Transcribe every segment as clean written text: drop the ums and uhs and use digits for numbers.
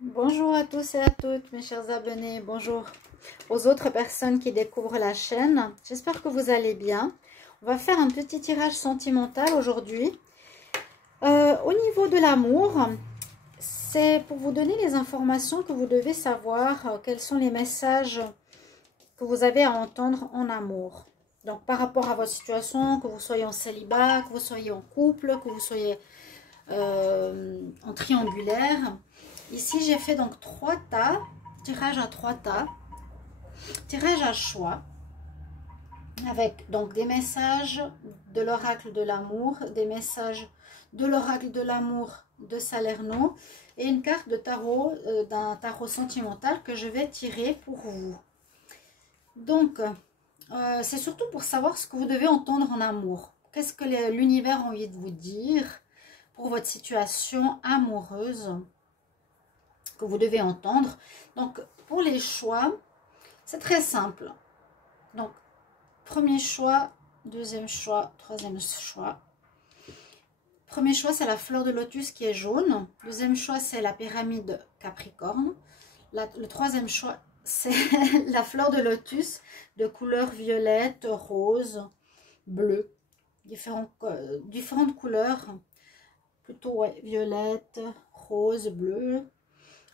Bonjour à tous et à toutes mes chers abonnés, bonjour aux autres personnes qui découvrent la chaîne. J'espère que vous allez bien. On va faire un petit tirage sentimental aujourd'hui. Au niveau de l'amour, c'est pour vous donner les informations que vous devez savoir, quels sont les messages que vous avez à entendre en amour. Donc par rapport à votre situation, que vous soyez en célibat, que vous soyez en couple, que vous soyez en triangulaire. Ici, j'ai fait donc 3 tas, tirage à 3 tas, tirage à choix, avec donc des messages de l'oracle de l'amour, des messages de l'oracle de l'amour de Salerno et une carte de tarot, d'un tarot sentimental que je vais tirer pour vous. Donc, c'est surtout pour savoir ce que vous devez entendre en amour. Qu'est-ce que l'univers a envie de vous dire pour votre situation amoureuse que vous devez entendre. Donc, pour les choix, c'est très simple. Donc, premier choix, deuxième choix, troisième choix. Premier choix, c'est la fleur de lotus qui est jaune. Deuxième choix, c'est la pyramide Capricorne. Le troisième choix, c'est la fleur de lotus de couleur violette, rose, bleu. Différentes couleurs. Plutôt ouais, violette, rose, bleu.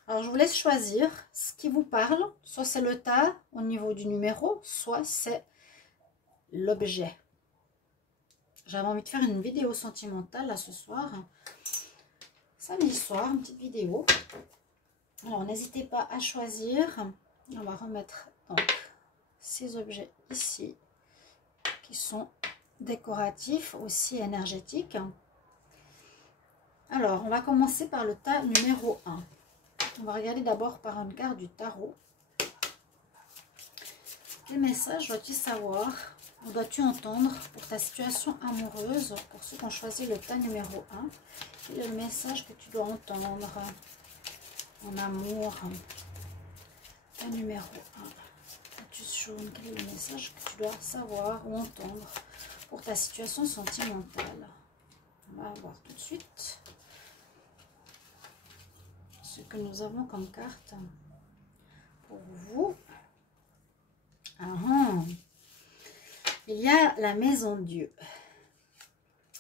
Alors, je vous laisse choisir ce qui vous parle. Soit c'est le tas au niveau du numéro, soit c'est l'objet. J'avais envie de faire une vidéo sentimentale là ce soir. Samedi soir, une petite vidéo. Alors, n'hésitez pas à choisir. On va remettre donc ces objets ici qui sont décoratifs, aussi énergétiques. Alors, on va commencer par le tas numéro 1. On va regarder d'abord par une carte du tarot. Quel message dois-tu savoir ou dois-tu entendre pour ta situation amoureuse? Pour ceux qui ont choisi le tas numéro 1, quel est le message que tu dois entendre en amour? Tas numéro 1. Lotus jaune, quel est le message que tu dois savoir ou entendre pour ta situation sentimentale? On va voir tout de suite ce que nous avons comme carte pour vous. Il y a la maison Dieu.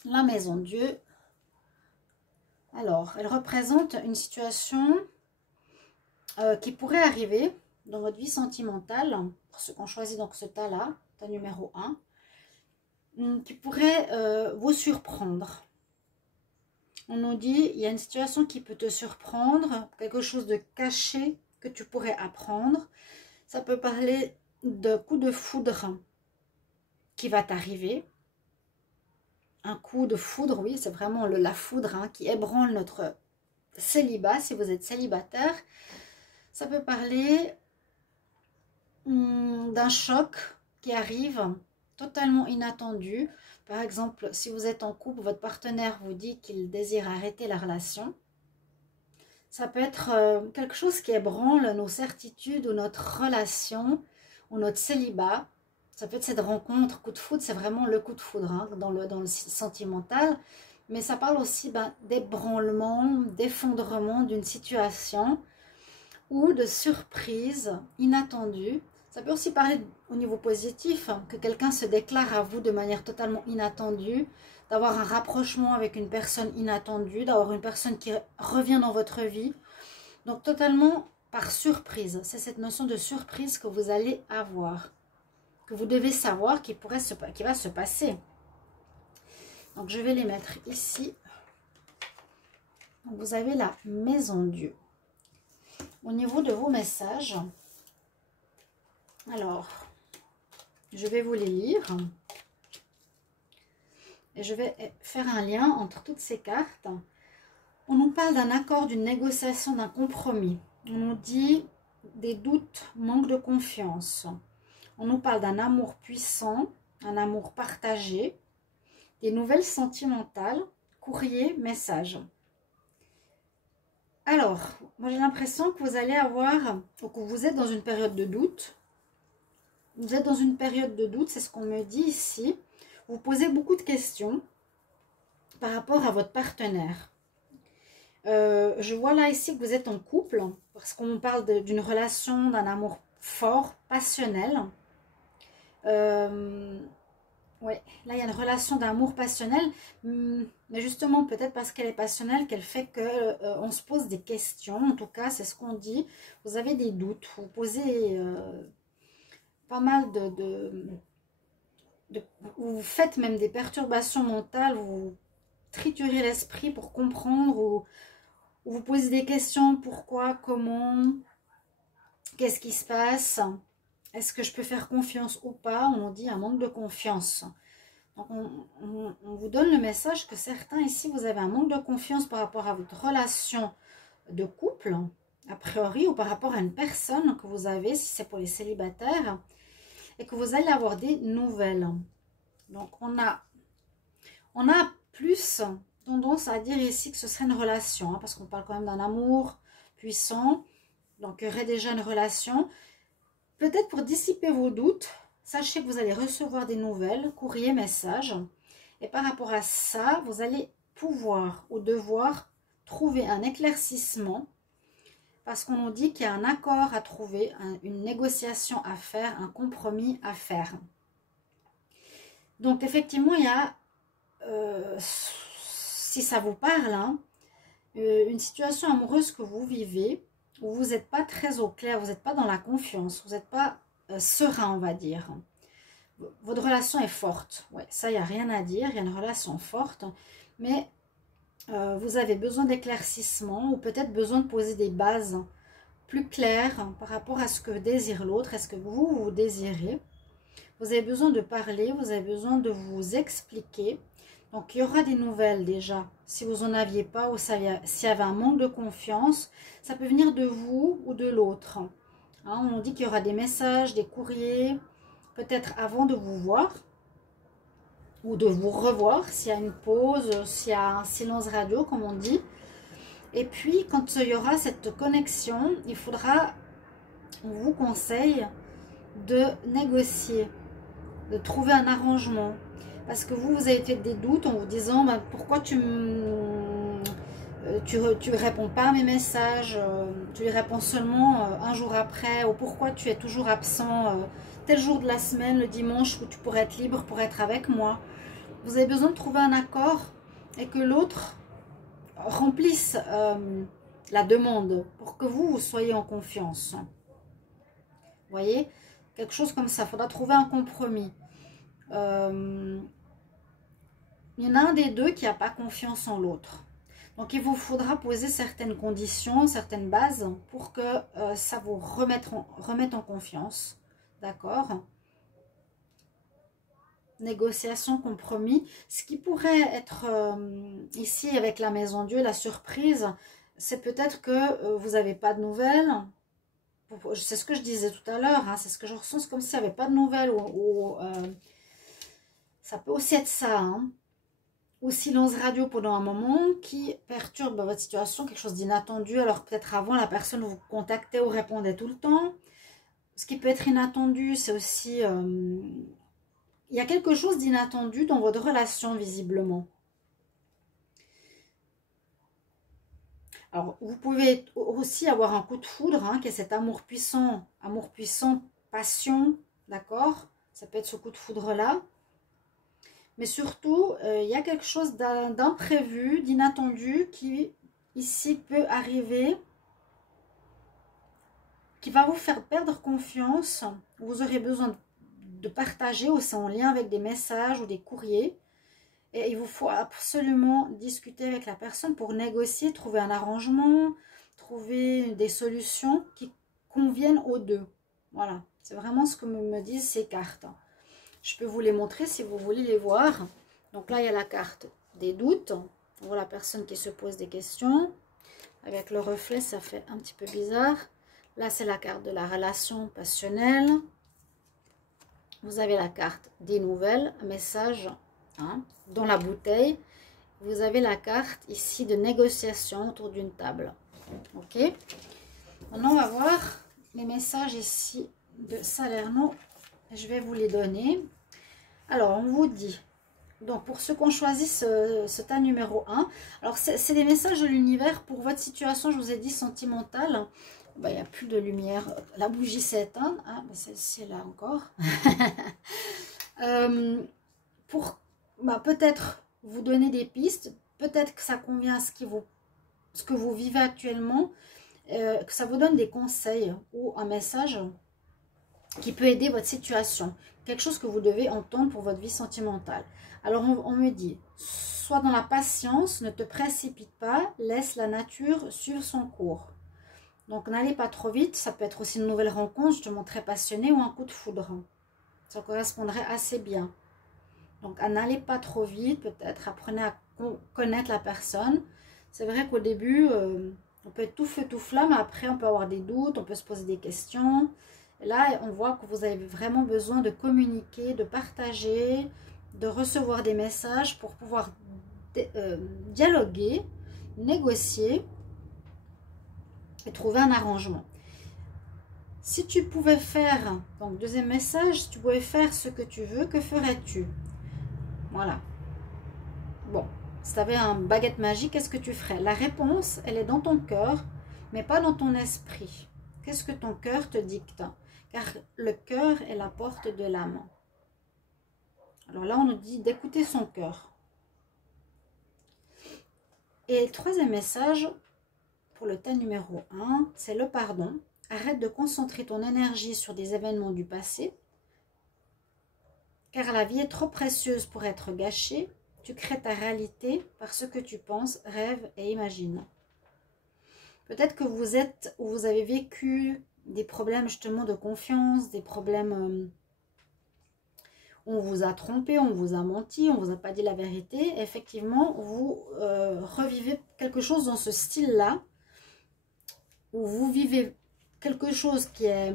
La maison Dieu, alors, elle représente une situation qui pourrait arriver dans votre vie sentimentale, pour ceux qui ont choisi donc ce tas-là, tas numéro 1, qui pourrait vous surprendre. On nous dit, il y a une situation qui peut te surprendre, quelque chose de caché que tu pourrais apprendre. Ça peut parler de coup de foudre qui va t'arriver. Un coup de foudre, oui, c'est vraiment la foudre hein, qui ébranle notre célibat, si vous êtes célibataire. Ça peut parler d'un choc qui arrive totalement inattendu. Par exemple, si vous êtes en couple, votre partenaire vous dit qu'il désire arrêter la relation. Ça peut être quelque chose qui ébranle nos certitudes ou notre relation ou notre célibat. Ça peut être cette rencontre, coup de foudre, c'est vraiment le coup de foudre hein, dans le sentimental. Mais ça parle aussi d'ébranlement, d'effondrement d'une situation ou de surprise inattendue. Ça peut aussi parler au niveau positif, que quelqu'un se déclare à vous de manière totalement inattendue, d'avoir un rapprochement avec une personne inattendue, d'avoir une personne qui revient dans votre vie. Donc totalement par surprise. C'est cette notion de surprise que vous allez avoir, que vous devez savoir qui va se passer. Donc je vais les mettre ici. Donc, vous avez la maison Dieu. Au niveau de vos messages, alors, je vais vous les lire. Et je vais faire un lien entre toutes ces cartes. On nous parle d'un accord, d'une négociation, d'un compromis. On nous dit des doutes, manque de confiance. On nous parle d'un amour puissant, un amour partagé, des nouvelles sentimentales, courrier, message. Alors, moi j'ai l'impression que vous allez avoir, ou que vous êtes dans une période de doute. Vous êtes dans une période de doute, c'est ce qu'on me dit ici. Vous posez beaucoup de questions par rapport à votre partenaire. Je vois là ici que vous êtes en couple, parce qu'on parle d'une relation, d'un amour fort, passionnel. Ouais, là il y a une relation d'amour passionnel, mais justement peut-être parce qu'elle est passionnelle qu'elle fait que on se pose des questions. En tout cas, c'est ce qu'on dit. Vous avez des doutes, vous posez pas mal vous faites même des perturbations mentales, vous triturez l'esprit pour comprendre, ou vous posez des questions, pourquoi, comment, qu'est-ce qui se passe, est-ce que je peux faire confiance ou pas. On dit un manque de confiance. Donc on vous donne le message que certains ici, vous avez un manque de confiance par rapport à votre relation de couple, a priori, ou par rapport à une personne que vous avez, si c'est pour les célibataires, et que vous allez avoir des nouvelles. Donc on a plus tendance à dire ici que ce serait une relation, hein, parce qu'on parle quand même d'un amour puissant. Donc il y aurait déjà une relation. Peut-être pour dissiper vos doutes, sachez que vous allez recevoir des nouvelles, courrier, messages. Et par rapport à ça, vous allez pouvoir ou devoir trouver un éclaircissement. Parce qu'on nous dit qu'il y a un accord à trouver, une négociation à faire, un compromis à faire. Donc effectivement, il y a, si ça vous parle, hein, une situation amoureuse que vous vivez, où vous n'êtes pas très au clair, vous n'êtes pas dans la confiance, vous n'êtes pas serein, on va dire. Votre relation est forte, ouais, ça, il n'y a rien à dire, il y a une relation forte, mais vous avez besoin d'éclaircissement, ou peut-être besoin de poser des bases plus claires par rapport à ce que désire l'autre, est-ce que vous désirez. Vous avez besoin de parler, vous avez besoin de vous expliquer. Donc, il y aura des nouvelles déjà. Si vous n'en aviez pas ou s'il y avait un manque de confiance, ça peut venir de vous ou de l'autre. Hein, on dit qu'il y aura des messages, des courriers, peut-être avant de vous voir ou de vous revoir, s'il y a une pause, s'il y a un silence radio, comme on dit. Et puis, quand il y aura cette connexion, il faudra, on vous conseille de négocier, de trouver un arrangement. Parce que vous avez fait des doutes en vous disant bah, pourquoi tu réponds pas à mes messages, tu les réponds seulement un jour après, ou pourquoi tu es toujours absent tel jour de la semaine, le dimanche où tu pourrais être libre pour être avec moi. Vous avez besoin de trouver un accord et que l'autre remplisse la demande pour que vous soyez en confiance. Vous voyez, quelque chose comme ça, il faudra trouver un compromis. Il y en a un des deux qui n'a pas confiance en l'autre. Donc, il vous faudra poser certaines conditions, certaines bases pour que ça vous remette en confiance. D'accord? Négociation, compromis. Ce qui pourrait être ici avec la Maison Dieu, la surprise, c'est peut-être que vous n'avez pas de nouvelles. C'est ce que je disais tout à l'heure, hein, c'est ce que je ressens, c'est comme s'il n'y avait pas de nouvelles. Ça peut aussi être ça, hein. Ou silence radio pendant un moment qui perturbe votre situation, quelque chose d'inattendu. Alors peut-être avant, la personne vous contactait ou répondait tout le temps. Ce qui peut être inattendu, c'est aussi... il y a quelque chose d'inattendu dans votre relation, visiblement. Alors, vous pouvez aussi avoir un coup de foudre, hein, qui est cet amour puissant, passion, d'accord? Ça peut être ce coup de foudre-là. Mais surtout, il y a quelque chose d'imprévu, d'inattendu qui, ici, peut arriver, qui va vous faire perdre confiance. Vous aurez besoin de partager, aussi en lien avec des messages ou des courriers. Et il vous faut absolument discuter avec la personne pour négocier, trouver un arrangement, trouver des solutions qui conviennent aux deux. Voilà, c'est vraiment ce que me disent ces cartes. Je peux vous les montrer si vous voulez les voir. Donc là, il y a la carte des doutes. On voit la personne qui se pose des questions. Avec le reflet, ça fait un petit peu bizarre. Là, c'est la carte de la relation passionnelle. Vous avez la carte des nouvelles, message, hein, dans la bouteille. Vous avez la carte ici de négociation autour d'une table. Ok. Maintenant, on va voir les messages ici de Salerno. Je vais vous les donner. Alors, on vous dit, Donc, pour ceux qui ont choisi ce tas numéro 1, alors c'est des messages de l'univers pour votre situation, je vous ai dit, sentimentale. Ben, il n'y a plus de lumière, la bougie s'est éteinte, hein, ben, celle-ci est là encore. Pour peut-être vous donner des pistes, peut-être que ça convient à ce que vous vivez actuellement, que ça vous donne des conseils ou un message qui peut aider votre situation, quelque chose que vous devez entendre pour votre vie sentimentale. Alors on me dit, sois dans la patience, ne te précipite pas, laisse la nature suivre son cours. Donc n'allez pas trop vite, ça peut être aussi une nouvelle rencontre, justement très passionnée, ou un coup de foudre. Ça correspondrait assez bien. Donc n'allez pas trop vite, peut-être apprenez à connaître la personne. C'est vrai qu'au début, on peut être tout feu tout flamme, après on peut avoir des doutes, on peut se poser des questions. Et là, on voit que vous avez vraiment besoin de communiquer, de partager, de recevoir des messages pour pouvoir dialoguer, négocier et trouver un arrangement. Si tu pouvais faire, donc deuxième message, si tu pouvais faire ce que tu veux, que ferais-tu? Voilà. Bon, si tu avais un baguette magique, qu'est-ce que tu ferais? La réponse, elle est dans ton cœur, mais pas dans ton esprit. Qu'est-ce que ton cœur te dicte? Car le cœur est la porte de l'âme. Alors là, on nous dit d'écouter son cœur. Et le troisième message, pour le tas numéro 1, c'est le pardon. Arrête de concentrer ton énergie sur des événements du passé, car la vie est trop précieuse pour être gâchée. Tu crées ta réalité par ce que tu penses, rêves et imagines. Peut-être que vous êtes ou vous avez vécu des problèmes justement de confiance, des problèmes où on vous a trompé, on vous a menti, on ne vous a pas dit la vérité. Et effectivement, vous revivez quelque chose dans ce style-là, où vous vivez quelque chose qui est,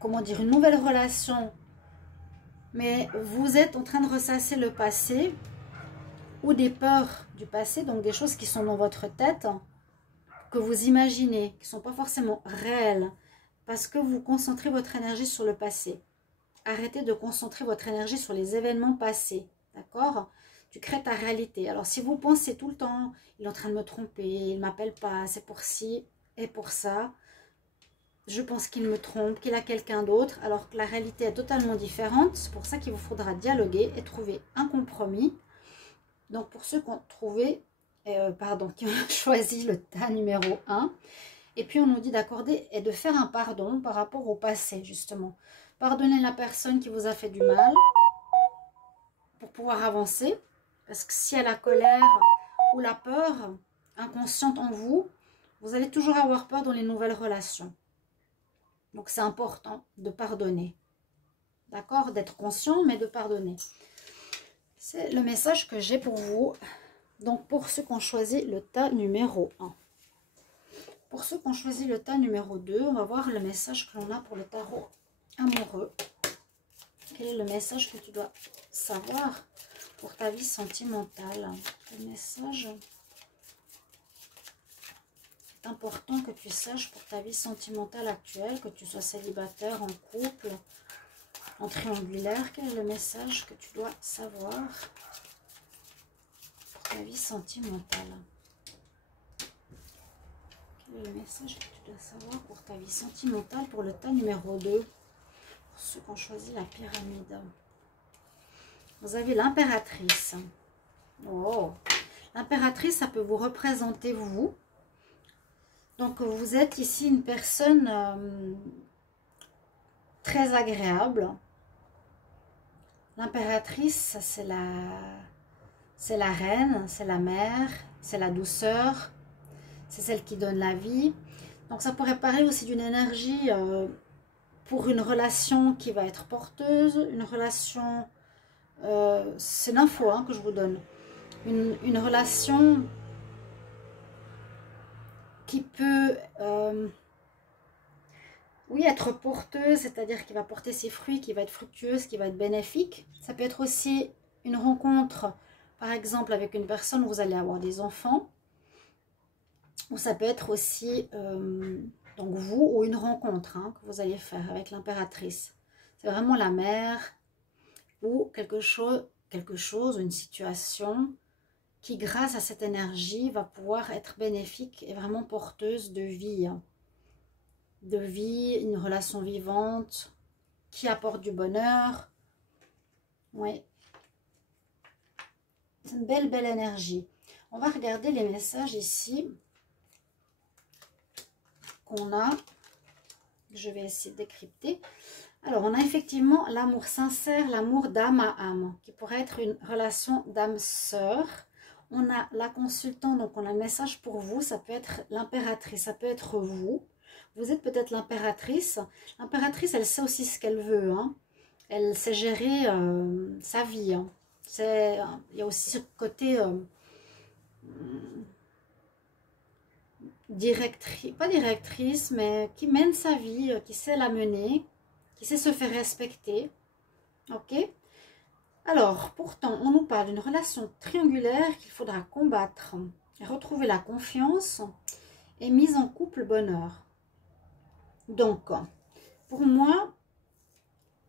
comment dire, une nouvelle relation, mais vous êtes en train de ressasser le passé ou des peurs du passé, donc des choses qui sont dans votre tête, que vous imaginez, qui ne sont pas forcément réelles, parce que vous concentrez votre énergie sur le passé. Arrêtez de concentrer votre énergie sur les événements passés, d'accord? Tu crées ta réalité. Alors si vous pensez tout le temps, il est en train de me tromper, il ne m'appelle pas, c'est pour ci et pour ça, je pense qu'il me trompe, qu'il a quelqu'un d'autre, alors que la réalité est totalement différente. C'est pour ça qu'il vous faudra dialoguer et trouver un compromis. Donc pour ceux qui ont trouvé, qui ont choisi le tas numéro 1, et puis on nous dit d'accorder et de faire un pardon par rapport au passé, justement. Pardonnez la personne qui vous a fait du mal pour pouvoir avancer, parce que si elle a la colère ou la peur inconsciente en vous, vous allez toujours avoir peur dans les nouvelles relations. Donc c'est important de pardonner, d'accord? D'être conscient, mais de pardonner. C'est le message que j'ai pour vous. Donc pour ceux qui ont choisi le tas numéro 1. Pour ceux qui ont choisi le tas numéro 2, on va voir le message que l'on a pour le tarot amoureux. Quel est le message que tu dois savoir pour ta vie sentimentale? Le message... C'est important que tu saches pour ta vie sentimentale actuelle, que tu sois célibataire, en couple, en triangulaire. Quel est le message que tu dois savoir pour ta vie sentimentale? Quel est le message que tu dois savoir pour ta vie sentimentale pour le tas numéro 2? Pour ceux qui ont choisi la pyramide. Vous avez l'impératrice. Oh, l'impératrice, ça peut vous représenter vous. Donc, vous êtes ici une personne très agréable. L'impératrice, c'est la reine, c'est la mère, c'est la douceur, c'est celle qui donne la vie. Donc, ça pourrait parler aussi d'une énergie pour une relation qui va être porteuse, une relation, c'est l'info que je vous donne, une relation qui peut, oui, être porteuse, c'est-à-dire qui va porter ses fruits, qui va être fructueuse, qui va être bénéfique. Ça peut être aussi une rencontre, par exemple, avec une personne où vous allez avoir des enfants. Ou ça peut être aussi, donc vous, ou une rencontre que vous allez faire avec l'impératrice. C'est vraiment la mère ou quelque chose quelque chose, une situation qui, grâce à cette énergie, va pouvoir être bénéfique et vraiment porteuse de vie. De vie, une relation vivante qui apporte du bonheur. Oui. C'est une belle, belle énergie. On va regarder les messages ici qu'on a. Je vais essayer de décrypter. Alors, on a effectivement l'amour sincère, l'amour d'âme à âme, qui pourrait être une relation d'âme-sœur. On a la consultante, donc on a un message pour vous. Ça peut être l'impératrice, ça peut être vous. Vous êtes peut-être l'impératrice. L'impératrice, elle sait aussi ce qu'elle veut. Hein. Elle sait gérer sa vie. Hein. Il y a aussi ce côté directrice, pas directrice, mais qui mène sa vie, qui sait la mener, qui sait se faire respecter. Ok? Alors, pourtant, on nous parle d'une relation triangulaire qu'il faudra combattre, retrouver la confiance et mise en couple bonheur. Donc, pour moi,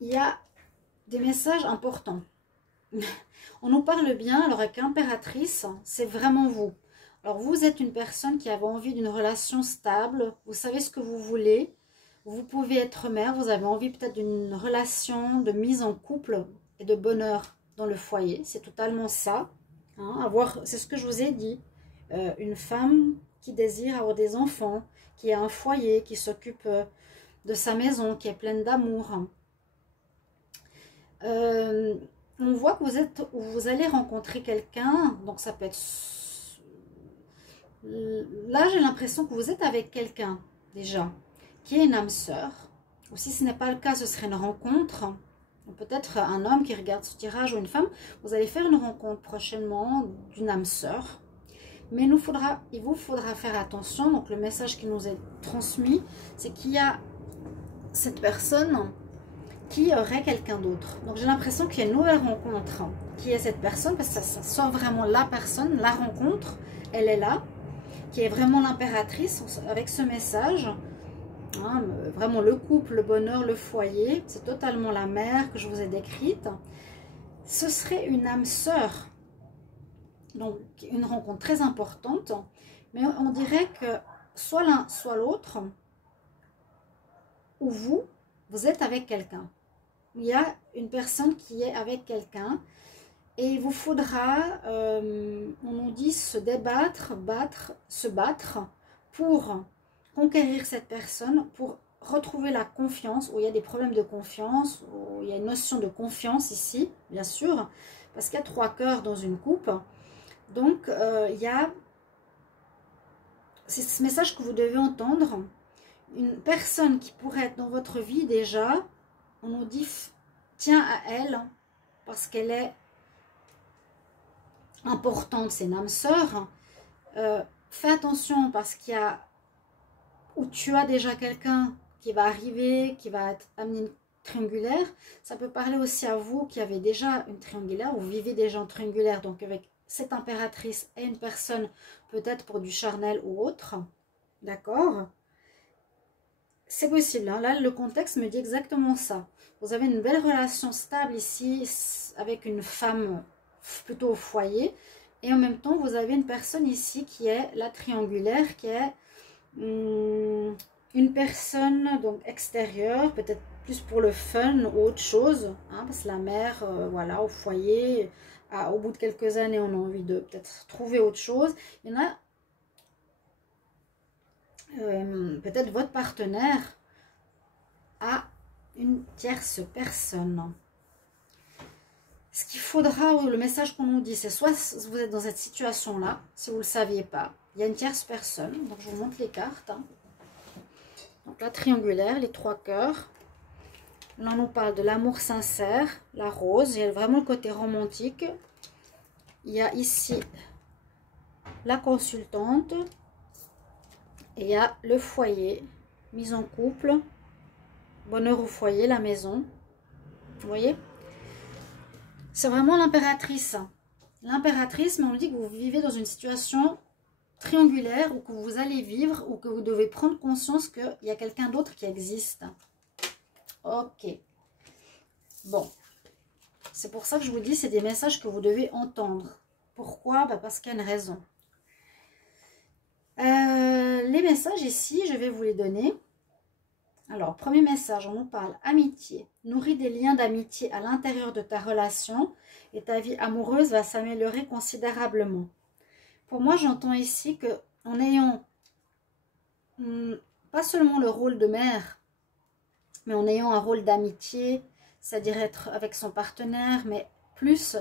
il y a des messages importants. On nous parle bien, alors avec l'impératrice, c'est vraiment vous. Alors, vous êtes une personne qui avait envie d'une relation stable, vous savez ce que vous voulez, vous pouvez être mère, vous avez envie peut-être d'une relation de mise en couple et de bonheur dans le foyer, c'est totalement ça. Hein, c'est ce que je vous ai dit, une femme qui désire avoir des enfants, qui a un foyer, qui s'occupe de sa maison, qui est pleine d'amour. On voit que vous allez rencontrer quelqu'un, donc ça peut être... Là, j'ai l'impression que vous êtes avec quelqu'un, déjà, qui est une âme sœur. Ou si ce n'est pas le cas, ce serait une rencontre. Peut-être un homme qui regarde ce tirage ou une femme. Vous allez faire une rencontre prochainement d'une âme sœur. Mais il vous faudra faire attention. Donc, le message qui nous est transmis, c'est qu'il y a cette personne qui aurait quelqu'un d'autre. Donc, j'ai l'impression qu'il y a une nouvelle rencontre qui est cette personne, parce que ça sort vraiment la personne, la rencontre, elle est là, qui est vraiment l'impératrice avec ce message. Hein, vraiment le couple, le bonheur, le foyer, c'est totalement la mère que je vous ai décrite. Ce serait une âme sœur, donc une rencontre très importante, mais on dirait que soit l'un, soit l'autre, ou vous êtes avec quelqu'un. Il y a une personne qui est avec quelqu'un, et il vous faudra, on nous dit, se débattre, se battre pour conquérir cette personne, pour retrouver la confiance, où il y a des problèmes de confiance, où il y a une notion de confiance ici, bien sûr, parce qu'il y a 3 cœurs dans une coupe. Donc, il y a, c'est ce message que vous devez entendre, une personne qui pourrait être dans votre vie déjà, on nous dit, tiens à elle, parce qu'elle est importante, c'est une âme sœur. Fais attention, parce qu'il y a, où tu as déjà quelqu'un qui va arriver, qui va amener une triangulaire. Ça peut parler aussi à vous qui avez déjà une triangulaire, ou vivez déjà en triangulaire, donc avec cette impératrice et une personne, peut-être pour du charnel ou autre. D'accord? C'est possible, hein. Là, le contexte me dit exactement ça. Vous avez une belle relation stable ici, avec une femme plutôt au foyer, et en même temps, vous avez une personne ici qui est la triangulaire, qui est une personne donc extérieure, peut-être plus pour le fun ou autre chose, hein, parce que la mère, voilà, au foyer, au bout de quelques années, on a envie de peut-être trouver autre chose. Il y en a, peut-être votre partenaire a une tierce personne. Ce qu'il faudra, ou le message qu'on nous dit, c'est soit vous êtes dans cette situation-là, si vous ne le saviez pas, il y a une tierce personne. Donc, je vous montre les cartes. Hein. Donc, la triangulaire, les 3 cœurs. Là, on nous parle de l'amour sincère, la rose. Il y a vraiment le côté romantique. Il y a ici la consultante. Et il y a le foyer, mise en couple, bonheur au foyer, la maison. Vous voyez? C'est vraiment l'impératrice. L'impératrice, mais on dit que vous vivez dans une situation triangulaire, ou que vous allez vivre, ou que vous devez prendre conscience qu'il y a quelqu'un d'autre qui existe. Ok. Bon. C'est pour ça que je vous dis, c'est des messages que vous devez entendre. Pourquoi? Parce qu'il y a une raison. Les messages ici, je vais vous les donner. Alors, premier message, on nous parle amitié. Nourris des liens d'amitié à l'intérieur de ta relation et ta vie amoureuse va s'améliorer considérablement. Pour moi, j'entends ici que en ayant pas seulement le rôle de mère, mais en ayant un rôle d'amitié, c'est-à-dire être avec son partenaire, mais plus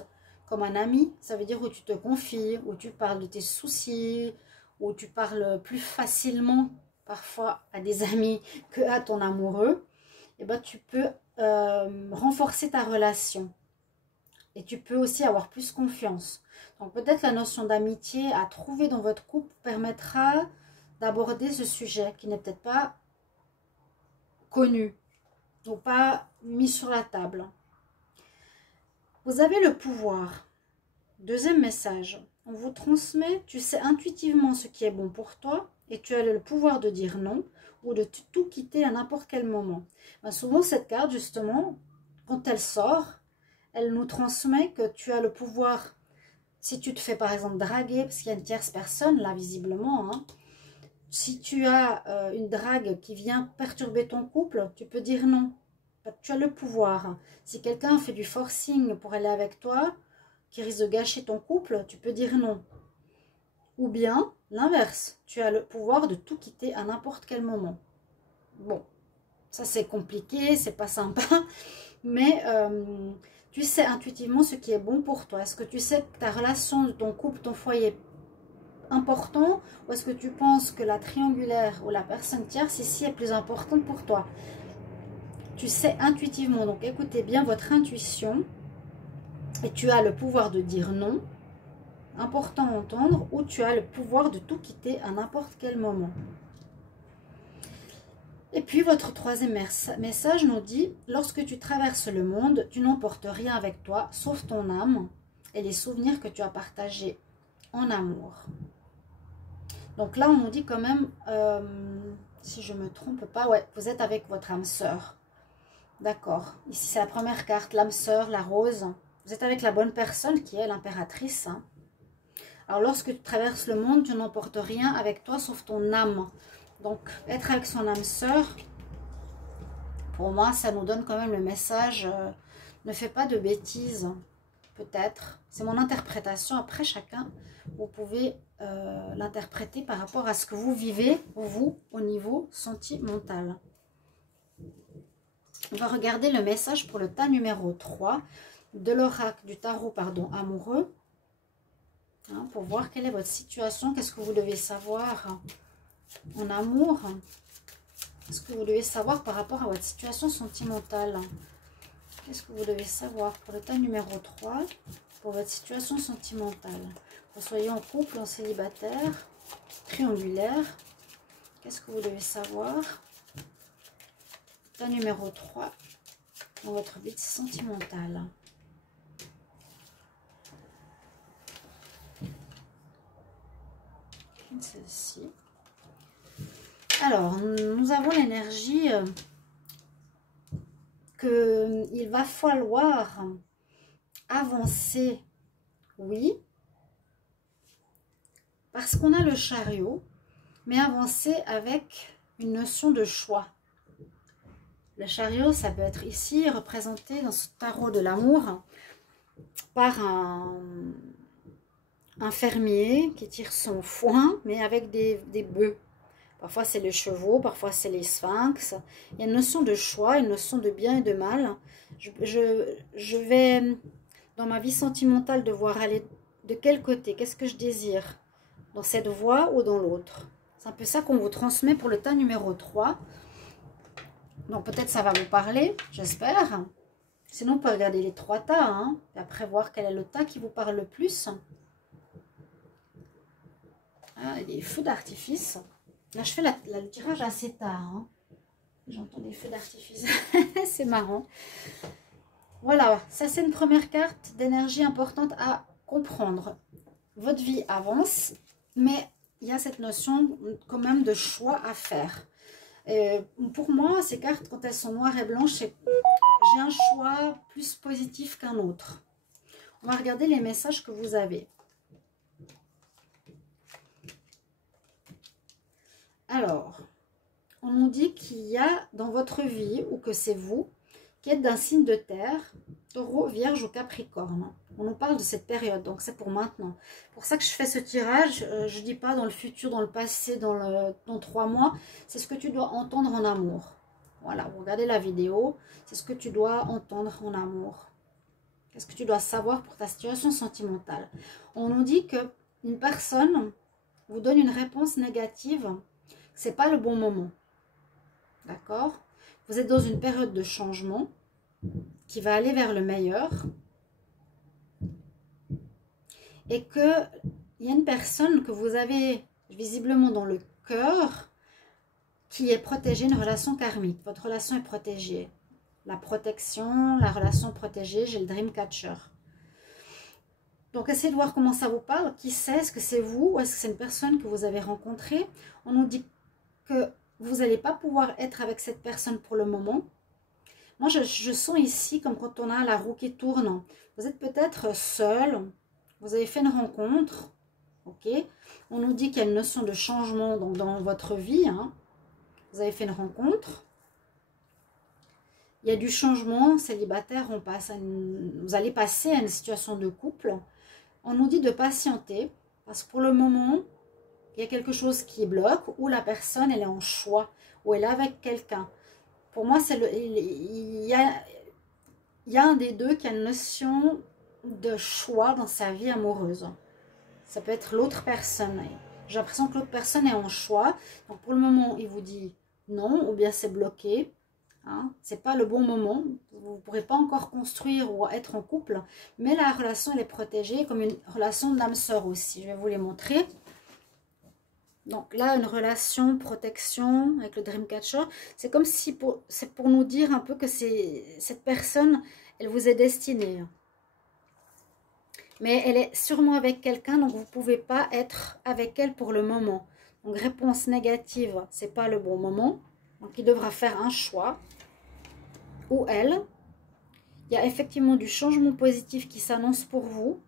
comme un ami, ça veut dire où tu te confies, où tu parles de tes soucis, où tu parles plus facilement parfois à des amis que à ton amoureux, et ben tu peux renforcer ta relation. Et tu peux aussi avoir plus confiance. Donc peut-être la notion d'amitié à trouver dans votre couple permettra d'aborder ce sujet qui n'est peut-être pas connu ou pas mis sur la table. Vous avez le pouvoir. Deuxième message. On vous transmet, tu sais intuitivement ce qui est bon pour toi et tu as le pouvoir de dire non ou de tout quitter à n'importe quel moment. Ben souvent cette carte justement, quand elle sort, elle nous transmet que tu as le pouvoir, si tu te fais par exemple draguer, parce qu'il y a une tierce personne là visiblement, hein, si tu as une drague qui vient perturber ton couple, tu peux dire non. Tu as le pouvoir. Si quelqu'un fait du forcing pour aller avec toi, qui risque de gâcher ton couple, tu peux dire non. Ou bien, l'inverse, tu as le pouvoir de tout quitter à n'importe quel moment. Bon, ça c'est compliqué, c'est pas sympa, mais tu sais intuitivement ce qui est bon pour toi. Est-ce que tu sais que ta relation de ton couple, ton foyer est important, ou est-ce que tu penses que la triangulaire ou la personne tierce ici est plus importante pour toi? Tu sais intuitivement, donc écoutez bien votre intuition et tu as le pouvoir de dire non, important à entendre, ou tu as le pouvoir de tout quitter à n'importe quel moment. Et puis votre troisième message nous dit, lorsque tu traverses le monde, tu n'emportes rien avec toi, sauf ton âme et les souvenirs que tu as partagés en amour. Donc là, on nous dit quand même, si je ne me trompe pas, ouais, vous êtes avec votre âme sœur. D'accord. Ici, c'est la première carte, l'âme sœur, la rose. Vous êtes avec la bonne personne qui est l'impératrice. Hein. Alors, lorsque tu traverses le monde, tu n'emportes rien avec toi sauf ton âme. Donc, être avec son âme sœur, pour moi, ça nous donne quand même le message, ne fais pas de bêtises, peut-être. C'est mon interprétation. Après, chacun, vous pouvez l'interpréter par rapport à ce que vous vivez, vous, au niveau sentimental. On va regarder le message pour le tas numéro 3 de l'oracle du tarot, pardon, amoureux. Hein, pour voir quelle est votre situation, qu'est-ce que vous devez savoir en amour. Qu'est-ce que vous devez savoir par rapport à votre situation sentimentale. Qu'est-ce que vous devez savoir pour le tas numéro 3 pour votre situation sentimentale. Que vous soyez en couple, en célibataire, triangulaire. Qu'est-ce que vous devez savoir? Tas numéro 3 dans votre vie sentimentale. Celle-ci. Alors, nous avons l'énergie qu'il va falloir avancer, oui, parce qu'on a le chariot, mais avancer avec une notion de choix. Le chariot, ça peut être ici représenté dans ce tarot de l'amour par un fermier qui tire son foin, mais avec des bœufs. Parfois, c'est les chevaux, parfois, c'est les sphinx. Il y a une notion de choix, une notion de bien et de mal. Je vais, dans ma vie sentimentale, devoir aller de quel côté? Qu'est-ce que je désire? Dans cette voie ou dans l'autre? C'est un peu ça qu'on vous transmet pour le tas numéro 3. Donc, peut-être ça va vous parler, j'espère. Sinon, on peut regarder les 3 tas, hein, et après voir quel est le tas qui vous parle le plus. Ah, il y a des feux d'artifice. Là, je fais le tirage assez tard. Hein. J'entends des feux d'artifice. C'est marrant. Voilà, ça c'est une première carte d'énergie importante à comprendre. Votre vie avance, mais il y a cette notion quand même de choix à faire. Pour moi, ces cartes, quand elles sont noires et blanches, j'ai un choix plus positif qu'un autre. On va regarder les messages que vous avez. Alors, on nous dit qu'il y a dans votre vie, ou que c'est vous, qui êtes d'un signe de terre, Taureau, Vierge ou Capricorne. On nous parle de cette période, donc c'est pour maintenant. C'est pour ça que je fais ce tirage. Je ne dis pas dans le futur, dans le passé, dans 3 mois. C'est ce que tu dois entendre en amour. Voilà, vous regardez la vidéo. C'est ce que tu dois entendre en amour. Qu'est-ce que tu dois savoir pour ta situation sentimentale? On nous dit qu'une personne vous donne une réponse négative. C'est pas le bon moment. D'accord? Vous êtes dans une période de changement qui va aller vers le meilleur. Et qu'il y a une personne que vous avez visiblement dans le cœur qui est protégée, une relation karmique. Votre relation est protégée. La protection, la relation protégée, j'ai le Dreamcatcher. Donc, essayez de voir comment ça vous parle. Qui sait? Est-ce que c'est vous ou est-ce que c'est une personne que vous avez rencontrée? On nous dit que vous n'allez pas pouvoir être avec cette personne pour le moment. Moi, je sens ici, comme quand on a la roue qui tourne. Vous êtes peut-être seul. Vous avez fait une rencontre. Ok. On nous dit qu'il y a une notion de changement donc, dans votre vie. Hein. Vous avez fait une rencontre. Il y a du changement, célibataire, vous allez passer à une situation de couple. On nous dit de patienter, parce que pour le moment, il y a quelque chose qui bloque, ou la personne, elle est en choix, ou elle est avec quelqu'un. Pour moi, il y a un des deux qui a une notion de choix dans sa vie amoureuse. Ça peut être l'autre personne. J'ai l'impression que l'autre personne est en choix. Donc pour le moment, il vous dit non, ou bien c'est bloqué. Hein, c'est pas le bon moment, vous ne pourrez pas encore construire ou être en couple, mais la relation elle est protégée comme une relation d'âme sœur aussi. Je vais vous les montrer. Donc là, une relation protection avec le Dreamcatcher, c'est comme si c'est pour nous dire un peu que cette personne, elle vous est destinée. Mais elle est sûrement avec quelqu'un, donc vous ne pouvez pas être avec elle pour le moment. Donc réponse négative, c'est pas le bon moment. Donc il devra faire un choix. Ou elle, il y a effectivement du changement positif qui s'annonce pour vous,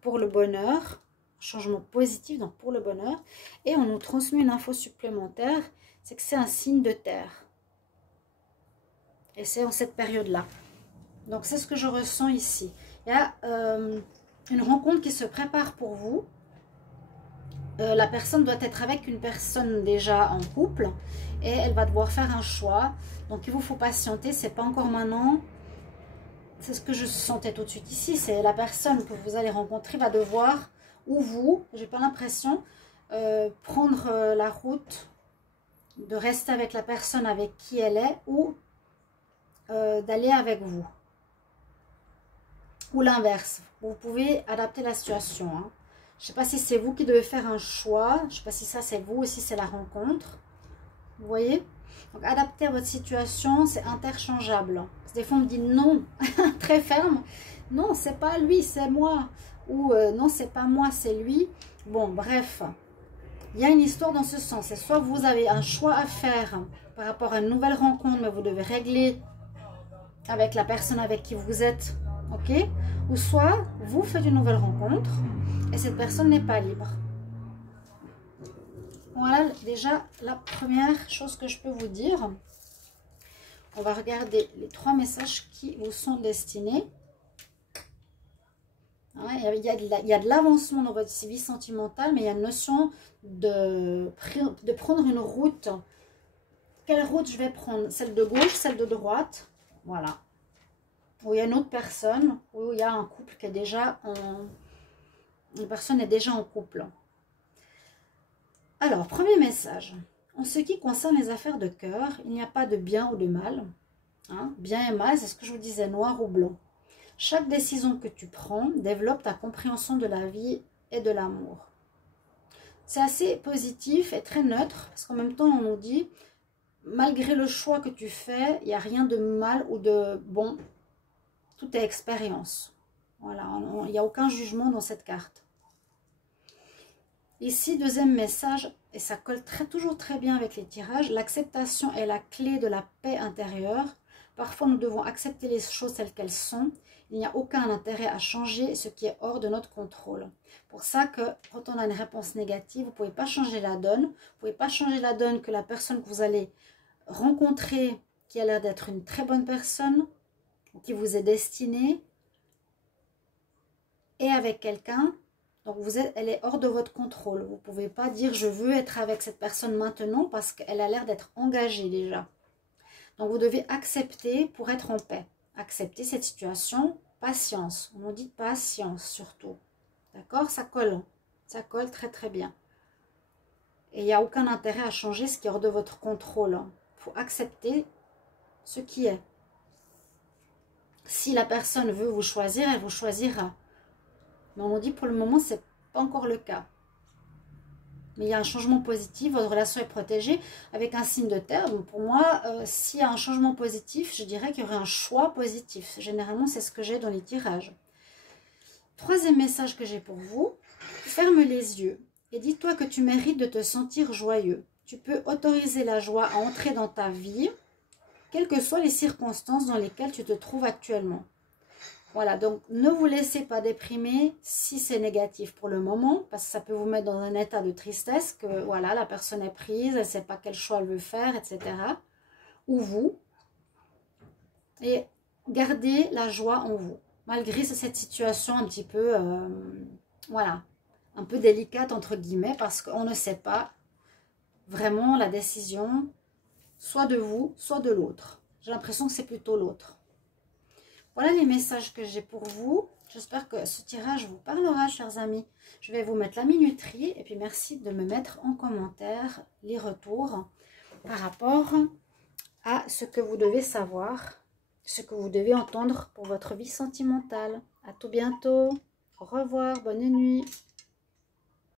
pour le bonheur, changement positif donc pour le bonheur, et on nous transmet une info supplémentaire, c'est que c'est un signe de terre, et c'est en cette période-là. Donc c'est ce que je ressens ici. Il y a une rencontre qui se prépare pour vous. La personne doit être avec une personne déjà en couple et elle va devoir faire un choix. Donc il vous faut patienter, c'est pas encore maintenant. C'est ce que je sentais tout de suite ici, c'est la personne que vous allez rencontrer va devoir, ou vous, j'ai pas l'impression, prendre la route de rester avec la personne avec qui elle est ou d'aller avec vous. Ou l'inverse, vous pouvez adapter la situation. Hein. Je ne sais pas si c'est vous qui devez faire un choix. Je ne sais pas si ça c'est vous ou si c'est la rencontre. Vous voyez? Donc adapter à votre situation, c'est interchangeable. Parce que des fois on me dit non, très ferme. Non, c'est pas lui, c'est moi. Ou non, c'est pas moi, c'est lui. Bon, bref. Il y a une histoire dans ce sens. C'est soit vous avez un choix à faire par rapport à une nouvelle rencontre, mais vous devez régler avec la personne avec qui vous êtes. Ok? Ou soit vous faites une nouvelle rencontre et cette personne n'est pas libre. Voilà déjà la première chose que je peux vous dire. On va regarder les 3 messages qui vous sont destinés. Il y a de l'avancement dans votre vie sentimentale, mais il y a une notion de prendre une route. Quelle route je vais prendre? Celle de gauche, celle de droite? Voilà. Où il y a une autre personne, où il y a un couple qui est déjà une personne est déjà en couple. Alors, premier message. En ce qui concerne les affaires de cœur, il n'y a pas de bien ou de mal. Hein? Bien et mal, c'est ce que je vous disais, noir ou blanc. Chaque décision que tu prends développe ta compréhension de la vie et de l'amour. C'est assez positif et très neutre, parce qu'en même temps, on nous dit, malgré le choix que tu fais, il n'y a rien de mal ou de bon. Tout est expérience. Voilà, il n'y a aucun jugement dans cette carte. Ici, deuxième message, et ça colle toujours très bien avec les tirages. L'acceptation est la clé de la paix intérieure. Parfois, nous devons accepter les choses telles qu'elles sont. Il n'y a aucun intérêt à changer ce qui est hors de notre contrôle. Pour ça que quand on a une réponse négative, vous ne pouvez pas changer la donne. Vous ne pouvez pas changer la donne que la personne que vous allez rencontrer, qui a l'air d'être une très bonne personne, qui vous est destinée, est avec quelqu'un. Donc elle est hors de votre contrôle. Vous ne pouvez pas dire je veux être avec cette personne maintenant parce qu'elle a l'air d'être engagée déjà. Donc vous devez accepter pour être en paix. Accepter cette situation, patience. On nous dit patience surtout. D'accord? Ça colle très très bien. Et il n'y a aucun intérêt à changer ce qui est hors de votre contrôle. Il faut accepter ce qui est. Si la personne veut vous choisir, elle vous choisira. Mais on nous dit pour le moment, ce n'est pas encore le cas. Mais il y a un changement positif, votre relation est protégée avec un signe de terre. Donc pour moi, s'il y a un changement positif, je dirais qu'il y aurait un choix positif. Généralement, c'est ce que j'ai dans les tirages. Troisième message que j'ai pour vous, ferme les yeux et dis-toi que tu mérites de te sentir joyeux. Tu peux autoriser la joie à entrer dans ta vie, quelles que soient les circonstances dans lesquelles tu te trouves actuellement. Voilà, donc ne vous laissez pas déprimer si c'est négatif pour le moment, parce que ça peut vous mettre dans un état de tristesse, que voilà, la personne est prise, elle ne sait pas quel choix elle veut faire, etc. Ou vous. Et gardez la joie en vous, malgré cette situation un petit peu, voilà, un peu délicate entre guillemets, parce qu'on ne sait pas vraiment la décision, soit de vous, soit de l'autre. J'ai l'impression que c'est plutôt l'autre. Voilà les messages que j'ai pour vous. J'espère que ce tirage vous parlera, chers amis. Je vais vous mettre la minuterie et puis merci de me mettre en commentaire les retours par rapport à ce que vous devez savoir, ce que vous devez entendre pour votre vie sentimentale. À tout bientôt. Au revoir, bonne nuit.